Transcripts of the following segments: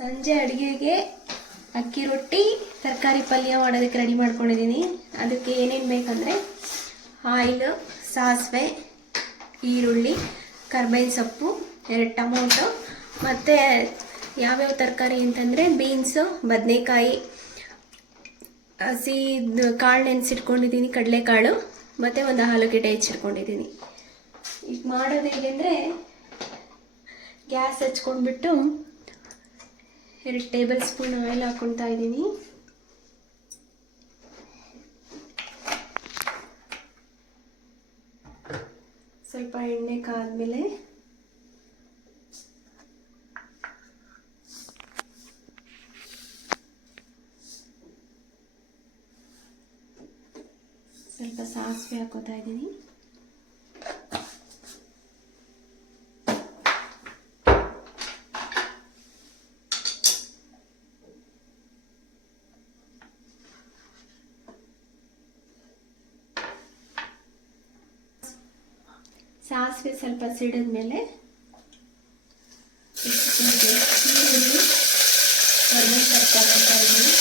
ಸಂಜೆ ಅಡುಗೆಗೆ ಅಕ್ಕಿ ರೊಟ್ಟಿ, ತರಕಾರಿ ಪಲ್ಯ ಮಾಡೋದಕ್ಕೆ ರೆಡಿ ಮಾಡ್ಕೊಂಡಿದ್ದೀನಿ. ಅದಕ್ಕೆ ಏನೇನು ಬೇಕಂದರೆ ಆಯಿಲು, ಸಾಸಿವೆ, ಈರುಳ್ಳಿ, ಕರ್ಬೇವಿನ ಸೊಪ್ಪು, ಎರಡು ಟೊಮೊಟೊ, ಮತ್ತು ಯಾವ್ಯಾವ ತರಕಾರಿ ಅಂತಂದರೆ ಬೀನ್ಸು ಬದನೆಕಾಯಿ, ಹಸಿ ಕಾಳು ನೆನೆಸಿಟ್ಕೊಂಡಿದ್ದೀನಿ, ಕಡಲೆಕಾಳು, ಮತ್ತು ಒಂದು ಆಲೂಗೆಡ್ಡೆ ಹೆಚ್ಚಿಟ್ಕೊಂಡಿದ್ದೀನಿ. ಈಗ ಮಾಡೋದು ಹೇಗೆಂದರೆ ಗ್ಯಾಸ್ ಹಚ್ಕೊಂಡ್ಬಿಟ್ಟು ಎರಡು ಟೇಬಲ್ ಸ್ಪೂನ್ ಆಯಿಲ್ ಹಾಕೊಳ್ತಾ ಇದ್ದೀನಿ. ಸ್ವಲ್ಪ ಎಣ್ಣೆ ಕಾದ್ಮೇಲೆ ಸ್ವಲ್ಪ ಸಾಸಿವೆ ಹಾಕೋತಾ ಇದ್ದೀನಿ ಸಾಸಿವೆ ಸ್ವಲ್ಪ ಸಿಡಿದ್ಮೇಲೆ ಈರುಳ್ಳಿ ಕಡಿಮೆ ತರಕಾರಿ ಇದ್ದೀನಿ.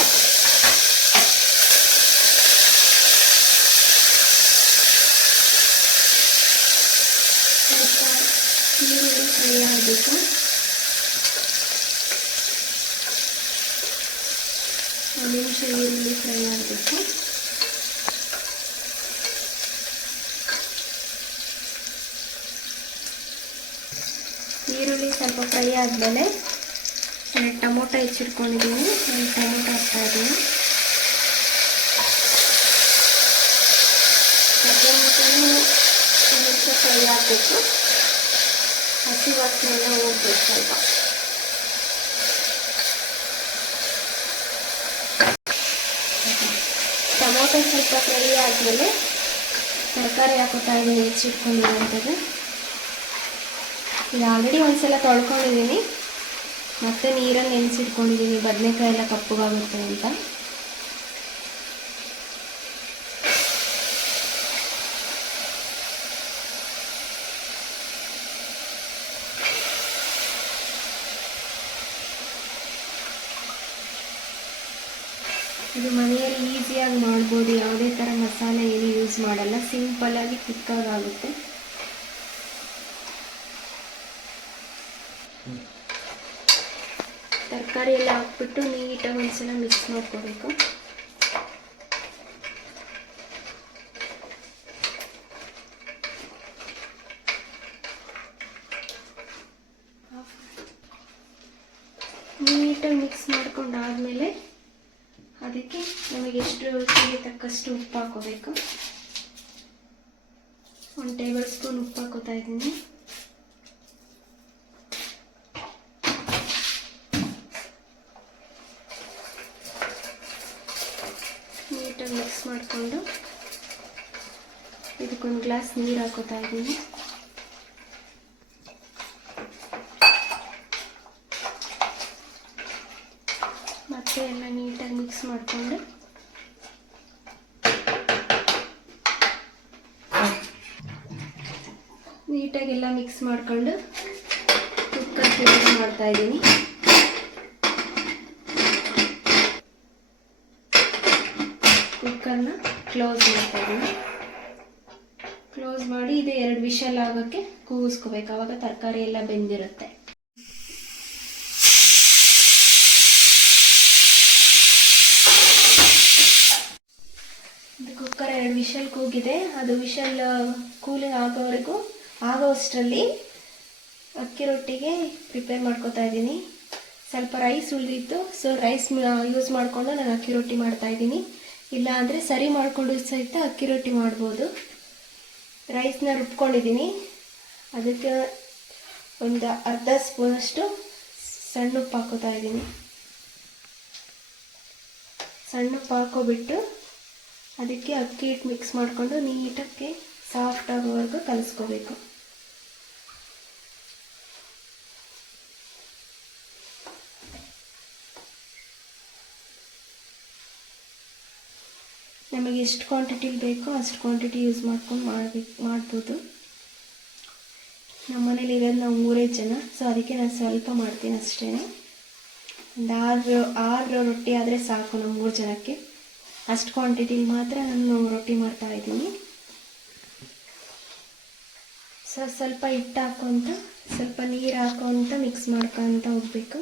ಸ್ವಲ್ಪ ಈರುಳ್ಳಿ ಫ್ರೈ ಆಗಬೇಕು ಒಂದು ನಿಮಿಷ ಈರುಳ್ಳಿ ಫ್ರೈ ಆಗಬೇಕು ಈರುಳ್ಳಿ ಸ್ವಲ್ಪ ಫ್ರೈ ಆದಮೇಲೆ ಟೊಮೊಟೊ ಹೆಚ್ಚಿಟ್ಕೊಂಡಿದ್ದೀನಿ. ನಾನು ಟೊಮೊಟೊ ಹಾಕ್ತಾ ಇದ್ದೀನಿ ನಿಮಿಷ ಫ್ರೈ ಆಗಬೇಕು. ಹಸಿ ವಾಸನೆಲ್ಲ ಹೋಗ್ಬೇಕು ಸ್ವಲ್ಪ. ಟೊಮೊಟೊ ಸ್ವಲ್ಪ ಫ್ರೈ ಆದಮೇಲೆ ತರಕಾರಿ ಹಾಕೋತಾ ಇದ್ದೀನಿ ಹೆಚ್ಚಿಟ್ಕೊಂಡಿರೋಂಥದ್ದು ಇದು ಆಲ್ರೆಡಿ ಒಂದ್ಸಲ ತೊಳ್ಕೊಂಡಿದ್ದೀನಿ. ಮತ್ತೆ ನೀರಲ್ಲಿ ನೆನೆಸಿಟ್ಕೊಂಡಿದ್ದೀನಿ. ಬದನೆಕಾಯಿ ಎಲ್ಲ ಕಪ್ಪಗಾಗುತ್ತೆ ಅಂತ. ಇದು ಮನೆಯಲ್ಲಿ ಈಸಿಯಾಗಿ ಮಾಡ್ಬೋದು. ಯಾವುದೇ ಥರ ಮಸಾಲೆ ಏನು ಯೂಸ್ ಮಾಡಲ್ಲ. ಸಿಂಪಲ್ಲಾಗಿ ಕ್ವಿಕ್ಕಾಗಿ ತರಕಾರಿ ಎಲ್ಲ ಹಾಕ್ಬಿಟ್ಟು ನೀಟಾಗಿ ಒಂದ್ಸಲ ಮಿಕ್ಸ್ ಮಾಡ್ಕೋಬೇಕು. ನೀಟಾಗಿ ಮಿಕ್ಸ್ ಮಾಡ್ಕೊಂಡಾದ್ಮೇಲೆ ಅದಕ್ಕೆ ನಮಗೆ ಎಷ್ಟು ರುಚಿಗೆ ತಕ್ಕಷ್ಟು ಉಪ್ಪು ಹಾಕೋಬೇಕು ಒಂದು ಟೇಬಲ್ ಸ್ಪೂನ್ ಉಪ್ಪು ಹಾಕೋತಾ ಇದ್ದೀನಿ ನೀಟಾಗಿ ಮಿಕ್ಸ್ ಮಾಡಿಕೊಂಡು ಇದಕ್ಕೊಂದು ಗ್ಲಾಸ್ ನೀರು ಹಾಕೋತಾ ಇದ್ದೀನಿ. ಮತ್ತೆ ಎಲ್ಲ ನೀಟಾಗಿ ಮಿಕ್ಸ್ ಮಾಡಿಕೊಂಡು. ನೀಟಾಗೆಲ್ಲ ಮಿಕ್ಸ್ ಮಾಡಿಕೊಂಡು ಕುಕ್ಕರ್ ಕ್ಲೋಸ್ ಮಾಡ್ತಾ ಇದ್ದೀನಿ. ಕುಕ್ಕರ್ನ ಕ್ಲೋಸ್ ಮಾಡ್ತಾ ಇದ್ದೀನಿ. ಕ್ಲೋಸ್ ಮಾಡಿ ಇದು ಎರಡು ವಿಷಲ್ ಆಗೋಕ್ಕೆ ಕೂಗಿಸ್ಕೋಬೇಕು. ಆವಾಗ ತರಕಾರಿ ಎಲ್ಲ ಬೆಂದಿರುತ್ತೆ. ಇದು ಕುಕ್ಕರ್ ಎರಡು ವಿಷಲ್ ಕೂಗಿದೆ. ಅದು ವಿಷಲ್ ಕೂಲಿಂಗ್ ಆಗೋವರೆಗೂ ಆಗೋ ಅಷ್ಟರಲ್ಲಿ ಅಕ್ಕಿ ರೊಟ್ಟಿಗೆ ಪ್ರಿಪೇರ್ ಮಾಡ್ಕೋತಾ ಇದ್ದೀನಿ. ಸ್ವಲ್ಪ ರೈಸ್ ಉಳಿದಿತ್ತು. ಸೊ ರೈಸ್ ಯೂಸ್ ಮಾಡಿಕೊಂಡು ನಾನು ಅಕ್ಕಿ ರೊಟ್ಟಿ ಮಾಡ್ತಾ ಇದ್ದೀನಿ. ಇಲ್ಲಾಂದರೆ ಸರಿ ಮಾಡಿಕೊಂಡು ಸಹಿತ ಅಕ್ಕಿ ರೊಟ್ಟಿ ಮಾಡ್ಬೋದು. ರೈಸ್ನ ರುಬ್ಕೊಂಡಿದ್ದೀನಿ. ಅದಕ್ಕೆ ಒಂದು ಅರ್ಧ ಸ್ಪೂನಷ್ಟು ಸಣ್ಣ ಉಪ್ಪು ಹಾಕೋತಾ ಇದ್ದೀನಿ. ಸಣ್ಣ ಉಪ್ಪು ಹಾಕೋಬಿಟ್ಟು ಅದಕ್ಕೆ ಅಕ್ಕಿ ಹಿಟ್ಟು ಮಿಕ್ಸ್ ಮಾಡಿಕೊಂಡು ನೀಟಾಗಿ ಸಾಫ್ಟ್ ಆಗೋವರೆಗೂ ಕಲಿಸ್ಕೋಬೇಕು ನಮಗೆ ಎಷ್ಟು ಕ್ವಾಂಟಿಟಿಲಿ ಬೇಕೋ ಅಷ್ಟು ಕ್ವಾಂಟಿಟಿ ಯೂಸ್ ಮಾಡ್ಕೊಂಡು ಮಾಡಬೇಕು ಮಾಡ್ಬೋದು. ನಮ್ಮ ಮನೇಲಿ ಇರೋದು ನಾವು ಮೂರೇ ಜನ ಸೊ ಅದಕ್ಕೆ ನಾನು ಸ್ವಲ್ಪ ಮಾಡ್ತೀನಿ ಅಷ್ಟೇ ಒಂದು ಆರು ಆರು ರೊಟ್ಟಿ ಆದರೆ ಸಾಕು ನಮ್ಮ ಮೂರು ಜನಕ್ಕೆ. ಅಷ್ಟು ಕ್ವಾಂಟಿಟಿಲಿ ಮಾತ್ರ ನಾನು ರೊಟ್ಟಿ ಮಾಡ್ತಾ ಇದ್ದೀನಿ. ಸೊ ಸ್ವಲ್ಪ ಹಿಟ್ಟು ಹಾಕೊತ ಸ್ವಲ್ಪ ನೀರು ಹಾಕೊತ ಮಿಕ್ಸ್ ಮಾಡ್ಕೊತ ಹೋಗ್ಬೇಕು.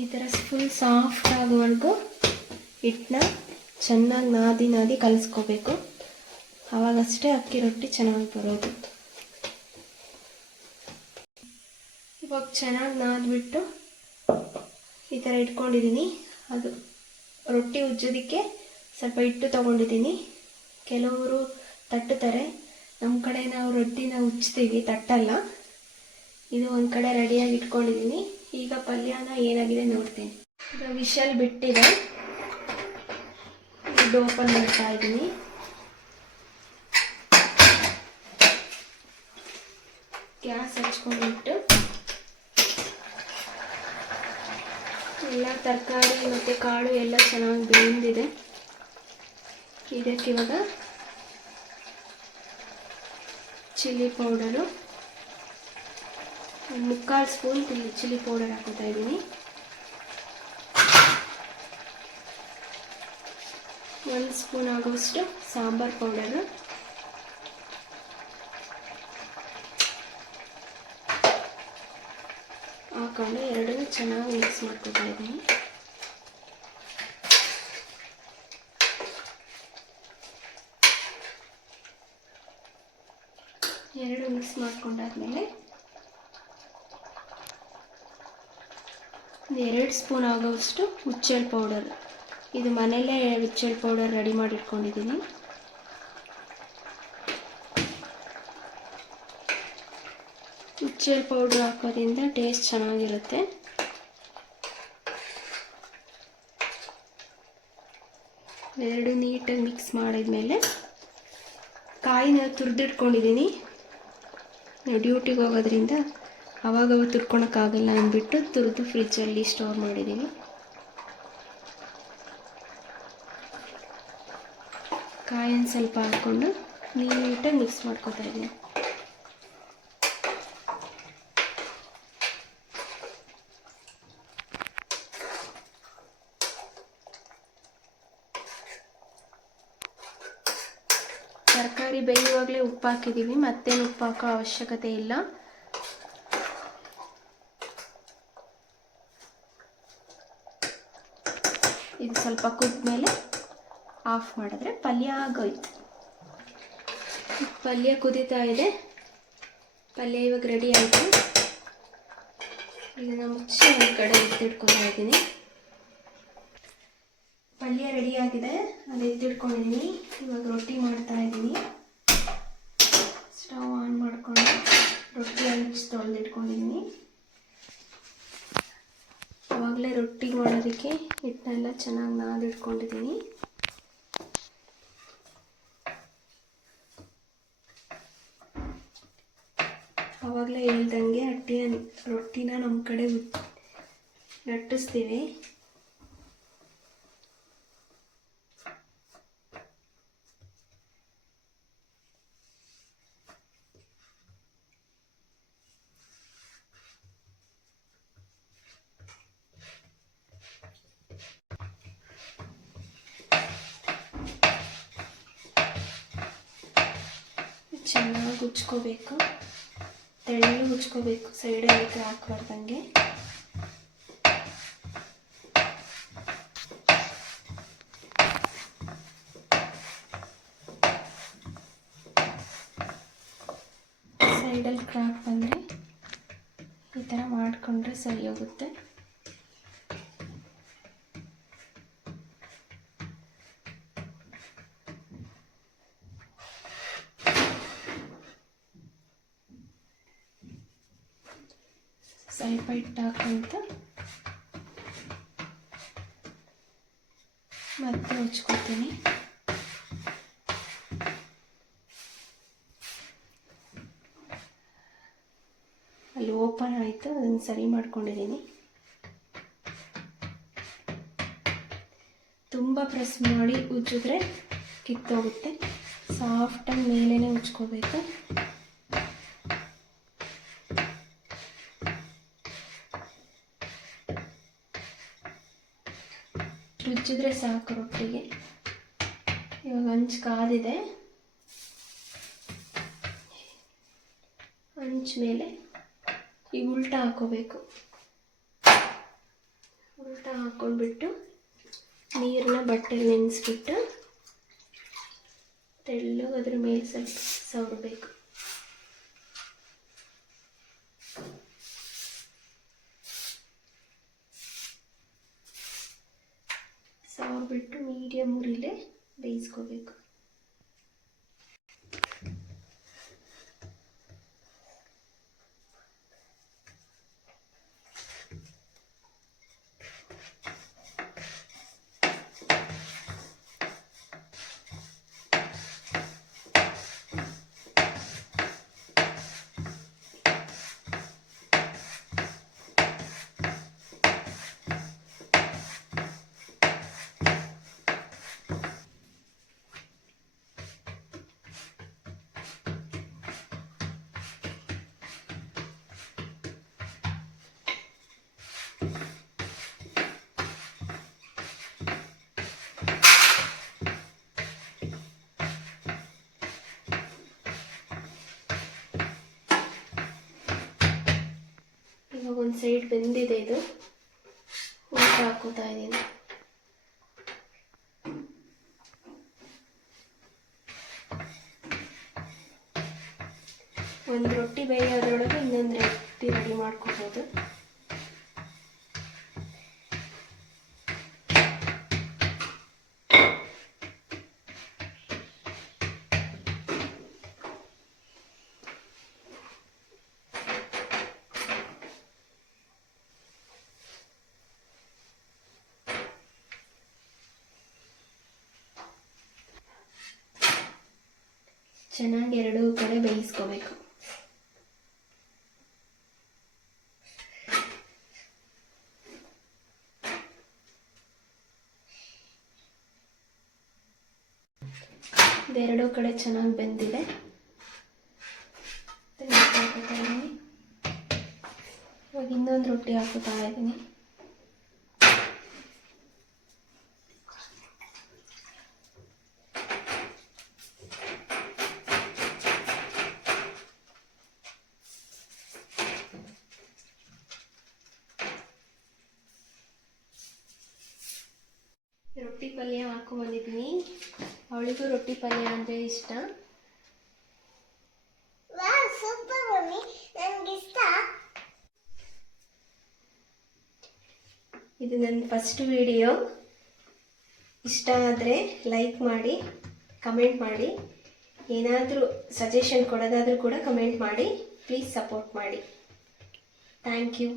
ಈ ಥರ ಫುಲ್ ಸಾಫ್ಟ್ ಆಗುವವರೆಗೂ ಹಿಟ್ಟನ್ನ ಚೆನ್ನಾಗಿ ನಾದಿ ನಾದಿ ಕಲಿಸ್ಕೋಬೇಕು. ಆವಾಗಷ್ಟೇ ಅಕ್ಕಿ ರೊಟ್ಟಿ ಚೆನ್ನಾಗಿ ಬರೋದು. ಇವಾಗ ಚೆನ್ನಾಗಿ ನಾದ್ಬಿಟ್ಟು ಈ ಥರ ಇಟ್ಕೊಂಡಿದ್ದೀನಿ ಅದು ರೊಟ್ಟಿ ಉಜ್ಜೋದಕ್ಕೆ ಸ್ವಲ್ಪ ಹಿಟ್ಟು ತೊಗೊಂಡಿದ್ದೀನಿ ಕೆಲವರು ತಟ್ಟುತ್ತಾರೆ. ನಮ್ಮ ಕಡೆ ನಾವು ರೊಟ್ಟಿನ ಉಜ್ತೀವಿ ತಟ್ಟಲ್ಲ. ಇದು ಒಂದು ಕಡೆ ರೆಡಿಯಾಗಿ ಇಟ್ಕೊಂಡಿದ್ದೀನಿ ಈಗ ಪಲ್ಯನ ಏನಾಗಿದೆ ನೋಡ್ತೀನಿ. ಈಗ ವಿಶಲ್ ಬಿಟ್ಟಿದೆ. ಇದು ಓಪನ್ ಮಾಡ್ತಾ ಇದ್ದೀನಿ. ಗ್ಯಾಸ್ ಹಚ್ಕೊಂಡ್ಬಿಟ್ಟು ಎಲ್ಲ ತರಕಾರಿ ಮತ್ತು ಕಾಳು ಎಲ್ಲ ಚೆನ್ನಾಗಿ ಬೆಂದಿದೆ. ಇದಕ್ಕೆ ಇವಾಗ ಚಿಲ್ಲಿ ಪೌಡರು ಮುಕ್ಕಾಲು ಸ್ಪೂನ್ ಚಿಲ್ಲಿ ಪೌಡರ್ ಹಾಕೋತಾ ಇದ್ದೀನಿ ಒಂದು ಸ್ಪೂನ್ ಆಗೋಷ್ಟು ಸಾಂಬಾರ್ ಪೌಡರು ಹಾಕೊಂಡು ಎರಡನ್ನೂ ಚೆನ್ನಾಗಿ ಮಿಕ್ಸ್ ಮಾಡ್ಕೊತಾ ಇದ್ದೀನಿ ಎರಡು ಮಿಕ್ಸ್ ಮಾಡ್ಕೊಂಡಾದ್ಮೇಲೆ ಎರಡು ಸ್ಪೂನ್ ಆಗೋವಷ್ಟು ಹುಚ್ಚೆಳ್ ಪೌಡರ್. ಇದು ಮನೆಯಲ್ಲೇ ಹುಚ್ಚೆಳ್ ಪೌಡರ್ ರೆಡಿ ಮಾಡಿ ಇಟ್ಕೊಂಡಿದ್ದೀನಿ ಹುಚ್ಚೆಳ್ ಪೌಡ್ರ್ ಹಾಕೋದ್ರಿಂದ ಟೇಸ್ಟ್ ಚೆನ್ನಾಗಿರುತ್ತೆ. ಎರಡು ನೀಟಾಗಿ ಮಿಕ್ಸ್ ಮಾಡಿದ್ಮೇಲೆ ಕಾಯಿನ ತುರಿದಿಟ್ಕೊಂಡಿದ್ದೀನಿ. ಡ್ಯೂಟಿಗೆ ಹೋಗೋದ್ರಿಂದ ಅವಾಗವಾಗ ತುರ್ಕೊಳಕ್ಕಾಗಲ್ಲ ಅಂದ್ಬಿಟ್ಟು ತುರಿದು ಫ್ರಿಜ್ಜಲ್ಲಿ ಸ್ಟೋರ್ ಮಾಡಿದ್ದೀನಿ ಕಾಯನ್ನು ಸ್ವಲ್ಪ ಹಾಕ್ಕೊಂಡು ನೀಟಾಗಿ ಮಿಕ್ಸ್ ಮಾಡ್ಕೋತಾ ಇದ್ದೀನಿ. ತರಕಾರಿ ಬೇಯುವಾಗಲೇ ಉಪ್ಪು ಹಾಕಿದ್ದೀವಿ ಮತ್ತೇನು ಉಪ್ಪು ಹಾಕೋ ಅವಶ್ಯಕತೆ ಇಲ್ಲ. ಇದು ಸ್ವಲ್ಪ ಕುದ್ಮೇಲೆ ಆಫ್ ಮಾಡಿದ್ರೆ ಪಲ್ಯ ಆಗೋಯ್ತು. ಪಲ್ಯ ಕುದೀತಾ ಇದೆ. ಪಲ್ಯ ಇವಾಗ ರೆಡಿ ಆಯಿತು. ಇದನ್ನು ಮುಚ್ಚಿ ಒಂದು ಕಡೆ ಎತ್ತಿಟ್ಕೊತಾ ಇದ್ದೀನಿ. ಪಲ್ಯ ರೆಡಿ ಆಗಿದೆ. ಅದು ಎತ್ತಿಟ್ಕೊಂಡಿದ್ದೀನಿ ಇವಾಗ ರೊಟ್ಟಿ ಮಾಡ್ತಾ ಇದ್ದೀನಿ ಸ್ಟವ್ ಆನ್ ಮಾಡಿಕೊಂಡು ರೊಟ್ಟಿ ಹಂಚಿ ತೊಳೆದಿಟ್ಕೊಂಡಿದ್ದೀನಿ ಆವಾಗಲೇ ರೊಟ್ಟಿ ಮಾಡೋದಕ್ಕೆ ಹಿಟ್ಟನ್ನೆಲ್ಲ ಚೆನ್ನಾಗಿ ನಾದಿಟ್ಕೊಂಡಿದ್ದೀನಿ. ಆವಾಗಲೇ ಹೇಳ್ದಂಗೆ ಅಟ್ಟಿಯ ರೊಟ್ಟಿನ ನಮ್ಮ ಕಡೆ ಲಟ್ಟಿಸ್ತೀವಿ ಉಚ್ಕೋಬೇಕು ತೆಳ್ಳಗೆ ಉಚ್ಕೋಬೇಕು ಸೈಡಲ್ಲಿ ಹಾಕ್ಬಾರ್ದಂಗೆ. ಬರ್ದಂಗೆ ಸೈಡಲ್ಲಿ ಕ್ರಾಕ್ ಬಂದರೆ ಈ ಥರ ಮಾಡಿಕೊಂಡ್ರೆ ಸರಿ ಹೋಗುತ್ತೆ. ಹಿಟ್ಟು ಮತ್ತೆ ಹಚ್ಕೊತೀನಿ ಅಲ್ಲಿ ಓಪನ್ ಆಯಿತು, ಅದನ್ನು ಸರಿ ಮಾಡ್ಕೊಂಡಿದ್ದೀನಿ. ತುಂಬ ಪ್ರೆಸ್ ಮಾಡಿ ಉಜ್ಜಿದ್ರೆ ಕಿತ್ತೋಗುತ್ತೆ. ಸಾಫ್ಟಾಗಿ ಮೇಲೇ ಉಜ್ಕೋಬೇಕು. ಉಜ್ಜಿದ್ರೆ ಸಾಕು ರೊಟ್ಟಿಗೆ. ಇವಾಗ ಹಂಚು ಕಾದಿದೆ. ಹಂಚ್ ಮೇಲೆ ಈ ಉಲ್ಟಾ ಹಾಕೋಬೇಕು. ಉಲ್ಟಾ ಹಾಕ್ಕೊಂಡ್ಬಿಟ್ಟು ನೀರನ್ನ ಬಟ್ಟೆಲಿ ನೆನೆಸ್ಬಿಟ್ಟು ತೆಳ್ಳಗೆ ಅದ್ರ ಮೇಲೆ ಸ್ವಲ್ಪ ಸವರಬೇಕು. ಬೇಯಿಸ್ಕೋಬೇಕು ಇವಾಗ ಒಂದು ಸೈಡ್ ಬೆಂದಿದೆ ಇದು. ಊಟ ಹಾಕೋತಾ ಇದ್ದೀನಿ. ಒಂದು ರೊಟ್ಟಿ ಬೇಯೋದ್ರೊಳಗೆ ಇನ್ನೊಂದು ರೊಟ್ಟಿ ರೆಡಿ ಮಾಡ್ಕೋಬೋದು. ಚೆನ್ನಾಗಿ ಎರಡೂ ಕಡೆ ಬೇಯಿಸ್ಕೋಬೇಕು. ಎರಡೂ ಕಡೆ ಚೆನ್ನಾಗಿ ಬೆಂದಿದೆ. ಇವಾಗ ಇನ್ನೊಂದು ರೊಟ್ಟಿ ಹಾಕುತ್ತಾ ಇದ್ದೀನಿ ರೊಟ್ಟಿ ಪಲ್ಯ ಹಾಕೊ ಬಂದಿದ್ದೀನಿ ಅವಳಿಗೂ ರೊಟ್ಟಿ ಪಲ್ಯ ಅಂದರೆ ಇಷ್ಟ. ವಾ ಸೂಪರ್ ಮಮ್ಮಿ. ನನಗೆ ಇಷ್ಟ ಇದು ನನ್ನ ಫಸ್ಟ್ ವಿಡಿಯೋ ಇಷ್ಟ ಆದರೆ ಲೈಕ್ ಮಾಡಿ ಕಮೆಂಟ್ ಮಾಡಿ. ಏನಾದರೂ ಸಜೆಷನ್ ಕೊಡೋದಾದರೂ ಕೂಡ ಕಮೆಂಟ್ ಮಾಡಿ. ಪ್ಲೀಸ್ ಸಪೋರ್ಟ್ ಮಾಡಿ. Thank you